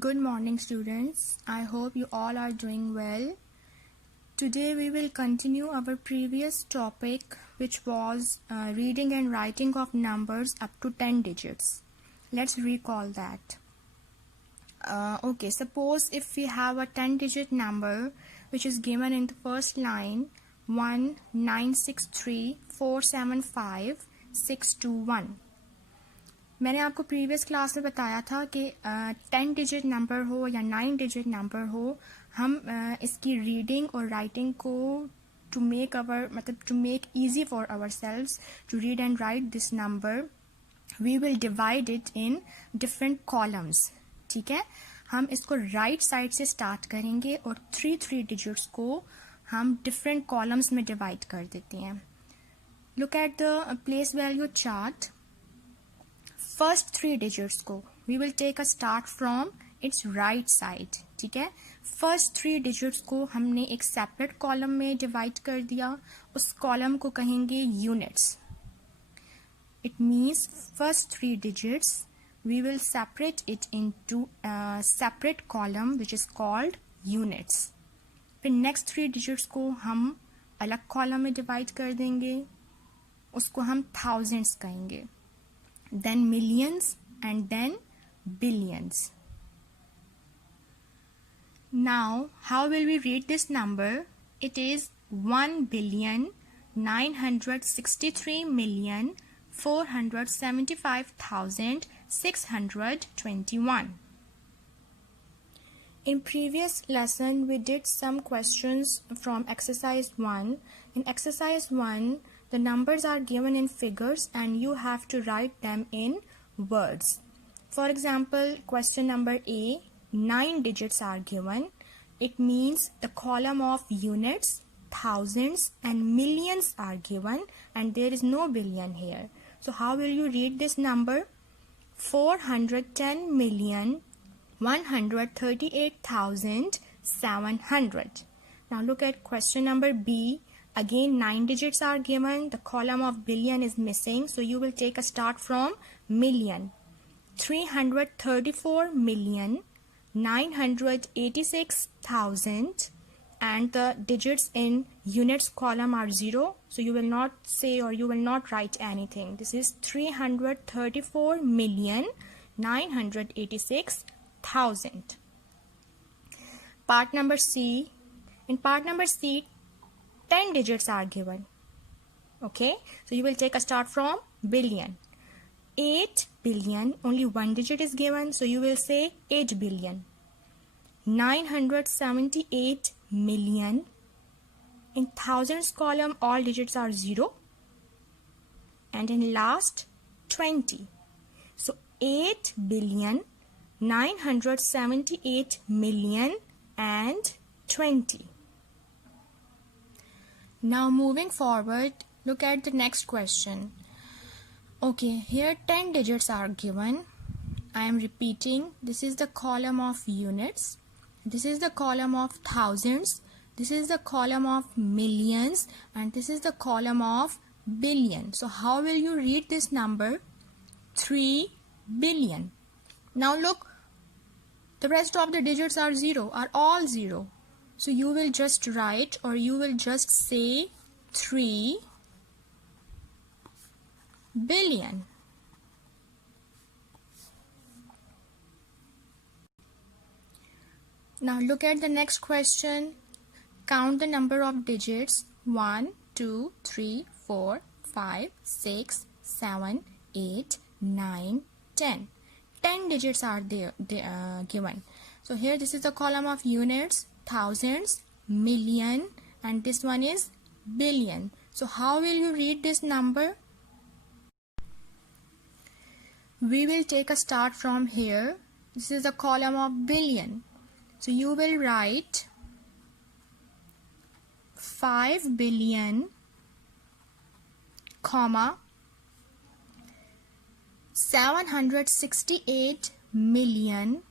Good morning, students. I hope you all are doing well. Today we will continue our previous topic, which was reading and writing of numbers up to 10 digits. Let's recall that. Okay, suppose if we have a 10-digit number which is given in the first line 1963475 मैंने आपको previous class में बताया था कि 10 digit number हो या 9 digit number हो, हम इसकी रीडिंग और राइटिंग को to make easy for ourselves to read and write this number we will divide it in different columns. ठीक है, हम इसको राइट साइड से स्टार्ट करेंगे और थ्री डिजिट्स को हम डिफरेंट कॉलम्स में डिवाइड कर देते हैं. Look at the place value chart. First 3 digits को we will take a start from its right side. ठीक है, फर्स्ट 3 डिजिट्स को हमने एक सेपरेट कॉलम में डिवाइड कर दिया. उस कॉलम को कहेंगे units. It means first 3 digits we will separate it into a separate column which is called units. फिर next 3 digits को हम अलग कॉलम में डिवाइड कर देंगे, उसको हम thousands कहेंगे, then millions and then billions. Now how will we read this number? It is 1,963,475,621. In previous lesson we did some questions from exercise 1. In exercise 1 the numbers are given in figures and you have to write them in words. For example, question number A, 9 digits are given. It means the column of units, thousands and millions are given and there is no billion here. So how will you read this number? 410,138,700. Now look at question number B. Again 9 digits are given. The column of billion is missing. So you will take a start from million. 334,986,000 and the digits in units column are 0. So you will not say or you will not write anything. This is 334,986,000. Part number C. In part number C 10 digits are given. Okay, so you will take a start from billion. 8 billion, only one digit is given, so you will say 8 billion. 978 million. In thousands column all digits are 0 and in last 20. So 8 billion 978 million and 20. Now moving forward, look at the next question. Okay, here 10 digits are given. I am repeating, this is the column of units, this is the column of thousands, this is the column of millions and this is the column of billion. So how will you read this number? 3 billion. Now look, the rest of the digits are 0, are all 0. So you will just write or you will just say 3 billion. Now look at the next question. Count the number of digits 1, 2, 3, 4, 5, 6, 7, 8, 9, 10. 10 digits are there given. So here this is the column of units, thousands, million and this one is billion. So how will you read this number? We will take a start from here. This is the column of billion. So you will write 5 billion, comma 768 million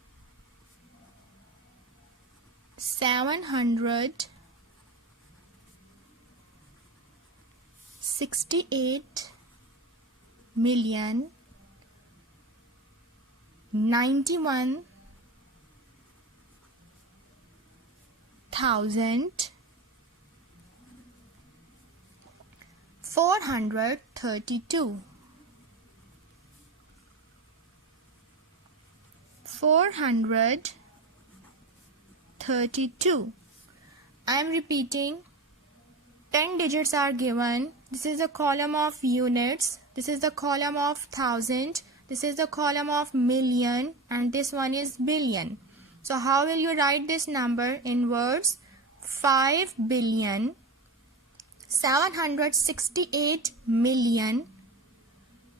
768 million 91 432. 432. I am repeating. 10 digits are given. This is the column of units. This is the column of thousand. This is the column of million. And this one is billion. So how will you write this number in words? 5,768,000,000.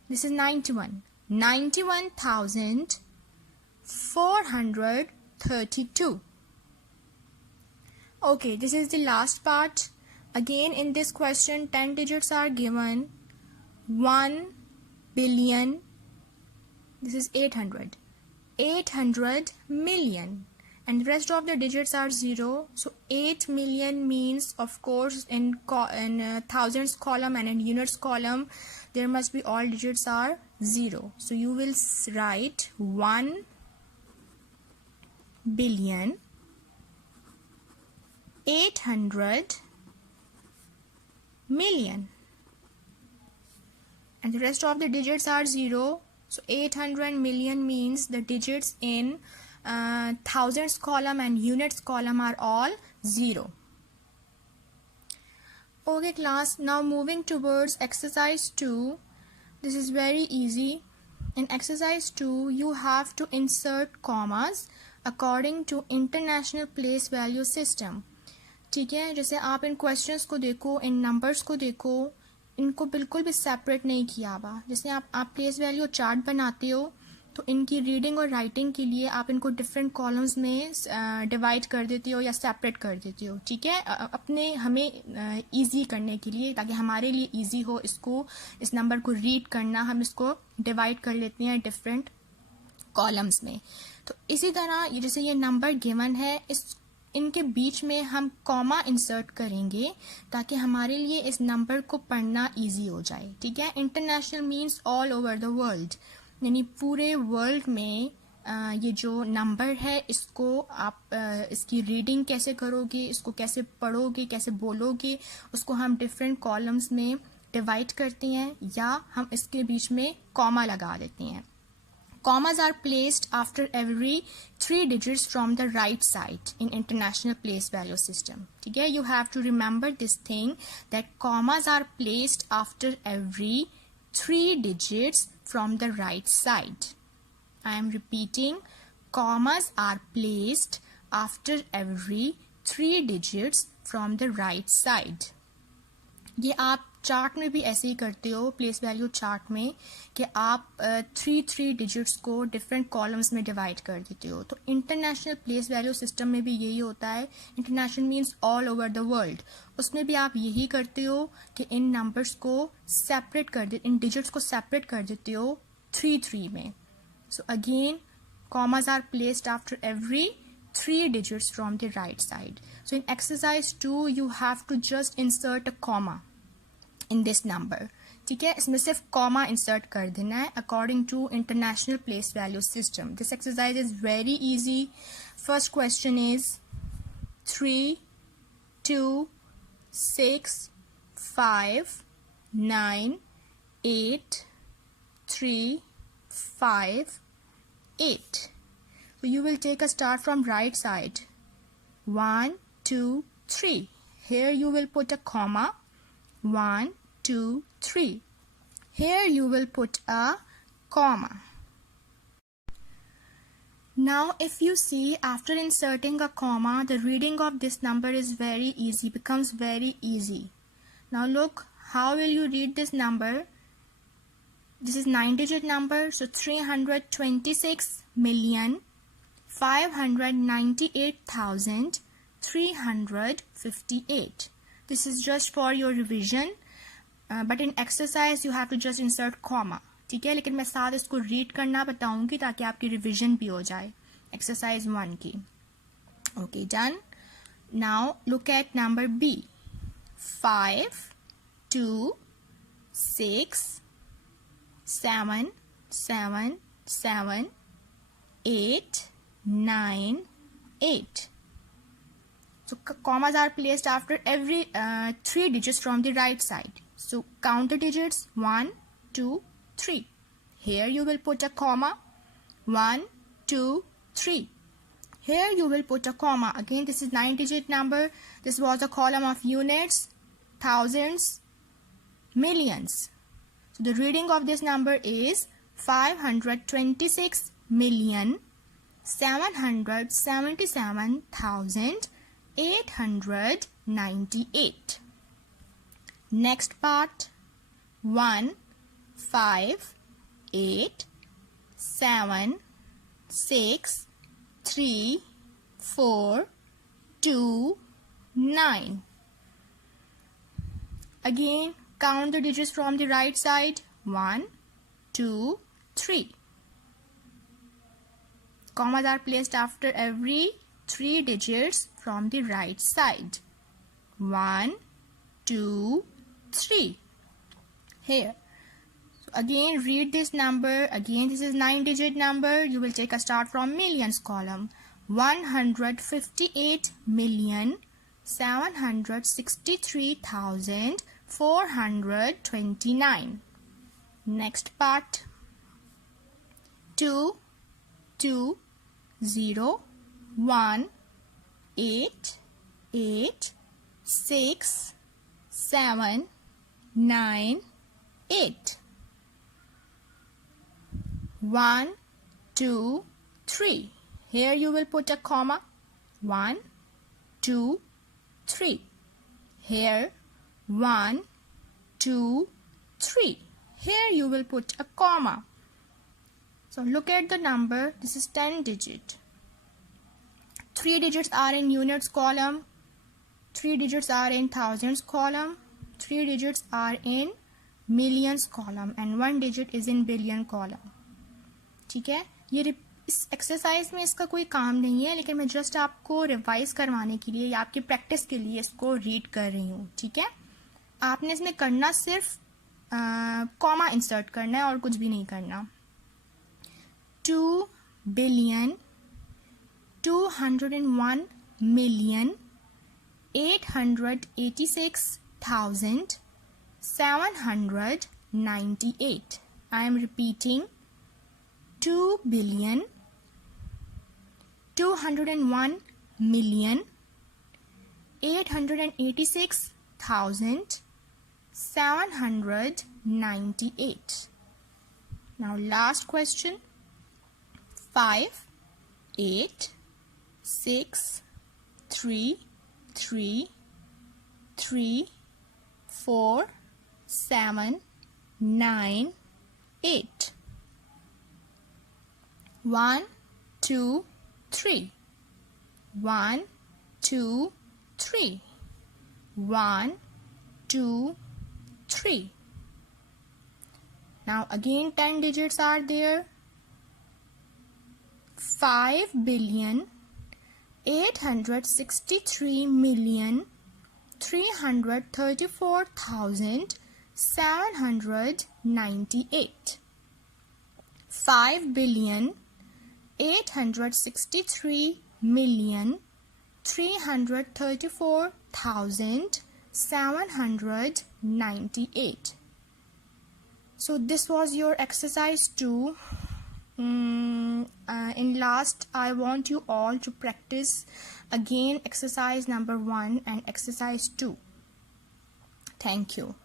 This is 91. 91,432. Okay, this is the last part. Again, in this question, 10 digits are given. 1 billion. This is 800. 800 million. And the rest of the digits are 0. So 8 million means, of course, in thousands column and in units column, there must be all digits are 0. So you will write 1 billion 800 million. And the rest of the digits are 0. So 800 million means the digits in thousands column and units column are all 0. Okay class, now moving towards exercise 2. This is very easy. In exercise 2, you have to insert commas according to International Place Value System. ठीक है, जैसे आप इन questions को देखो, इन numbers को देखो, इनको बिल्कुल भी सेपरेट नहीं किया हुआ. जैसे आप प्लेस वैल्यू चार्ट बनाते हो तो इनकी रीडिंग और राइटिंग के लिए आप इनको डिफरेंट कॉलम्स में डिवाइड कर देते हो या सेपरेट कर देते हो. ठीक है, अपने हमें इजी करने के लिए, ताकि हमारे लिए इजी हो इस नंबर को रीड करना, हम इसको डिवाइड कर लेते हैं डिफरेंट कॉलम्स में. तो इसी तरह जैसे ये नंबर गिवन है, इनके बीच में हम कॉमा इंसर्ट करेंगे ताकि हमारे लिए इस नंबर को पढ़ना इजी हो जाए. ठीक है, international means all over the world, यानी पूरे वर्ल्ड में ये जो नंबर है इसको आप इसकी रीडिंग कैसे करोगे, इसको कैसे पढ़ोगे, कैसे बोलोगे, उसको हम डिफरेंट कॉलम्स में डिवाइड करते हैं या हम इसके बीच में कॉमा लगा देते हैं. Commas are placed after every 3 digits from the right side in International Place Value System. ठीक है, you have to remember this thing that commas are placed after every 3 digits from the right side. I am repeating, commas are placed after every 3 digits from the right side. ये आप chart में भी ऐसे ही करते हो, place value chart में, कि आप 3 डिजिट्स को डिफरेंट कॉलम्स में डिवाइड कर देते हो. तो इंटरनेशनल प्लेस वैल्यू सिस्टम में भी यही होता है. International means all over the world. उसमें भी आप यही करते हो कि इन नंबर्स को सेपरेट इन डिजिट्स को सेपरेट कर देते हो 3 में. So again, commas are placed after every 3 digits from the right side. So in exercise 2, you have to just insert a comma in this number. ठीक है, इसमें सिर्फ comma insert कर देना है according to International Place Value System. This exercise is very easy. First question is 3, 2, 6, 5, 9, 8, 3, 5, 8. So you will take a start from right side. 1, 2, 3. Here you will put a comma. 1, 2, 3. Here you will put a comma. Now if you see, after inserting a comma, the reading of this number is very easy, becomes very easy. Now look, how will you read this number? This is 9-digit number, so 326,598,358. This is just for your revision, but in exercise you have to just insert comma. ठीक है, लेकिन मैं साथ इसको read करना बताऊंगी ताकि आपकी रिविजन भी हो जाए एक्सरसाइज 1 की. Okay, done. Now look at number B. 5, 2, 6, 7, 7, 7, 8, 9, 8. So commas are placed after every 3 digits from the right side. So count the digits 1, 2, 3. Here you will put a comma 1, 2, 3. Here you will put a comma. Again, this is 9-digit number. This was a column of units, thousands, millions. So the reading of this number is 526,777,898. Next part, 1, 5, 8, 7, 6, 3, 4, 2, 9. Again, count the digits from the right side. 1, 2, 3. Commas are placed after every 3 digits from the right side. 1, 2, 3. Here. So again, read this number. Again, this is 9-digit number. You will take a start from millions column. 158,763,429. Next part. 2, 2, 0, 1, 8, 8, 6, 7, 9, 8. 1, 2, 3. Here you will put a comma. 1, 2, 3. Here 1, 2, 3. Here you will put a comma. So look at the number. This is 10 digit. 3 digits are in units column. 3 digits are in thousands column. 3 digits are in millions column. And 1 digit is in billion column. ठीक है, ये इस exercise में इसका कोई काम नहीं है, लेकिन मैं जस्ट आपको रिवाइज करवाने के लिए या आपकी प्रैक्टिस के लिए इसको रीड कर रही हूँ. ठीक है, आपने इसमें करना सिर्फ कॉमा इंसर्ट करना है और कुछ भी नहीं करना. 2,201,886,798. I am repeating. 2,201,886,798. Now last question. 5, 8, 6, 3, 3, 3, 4, 7, 9, 8. 1, 2, 3. 1, 2, 3. 1, 2, 3. Now again 10 digits are there. 5,863,334,798. 5,863,334,798. So this was your exercise 2. In last, I want you all to practice again exercise number 1 and exercise 2. Thank you.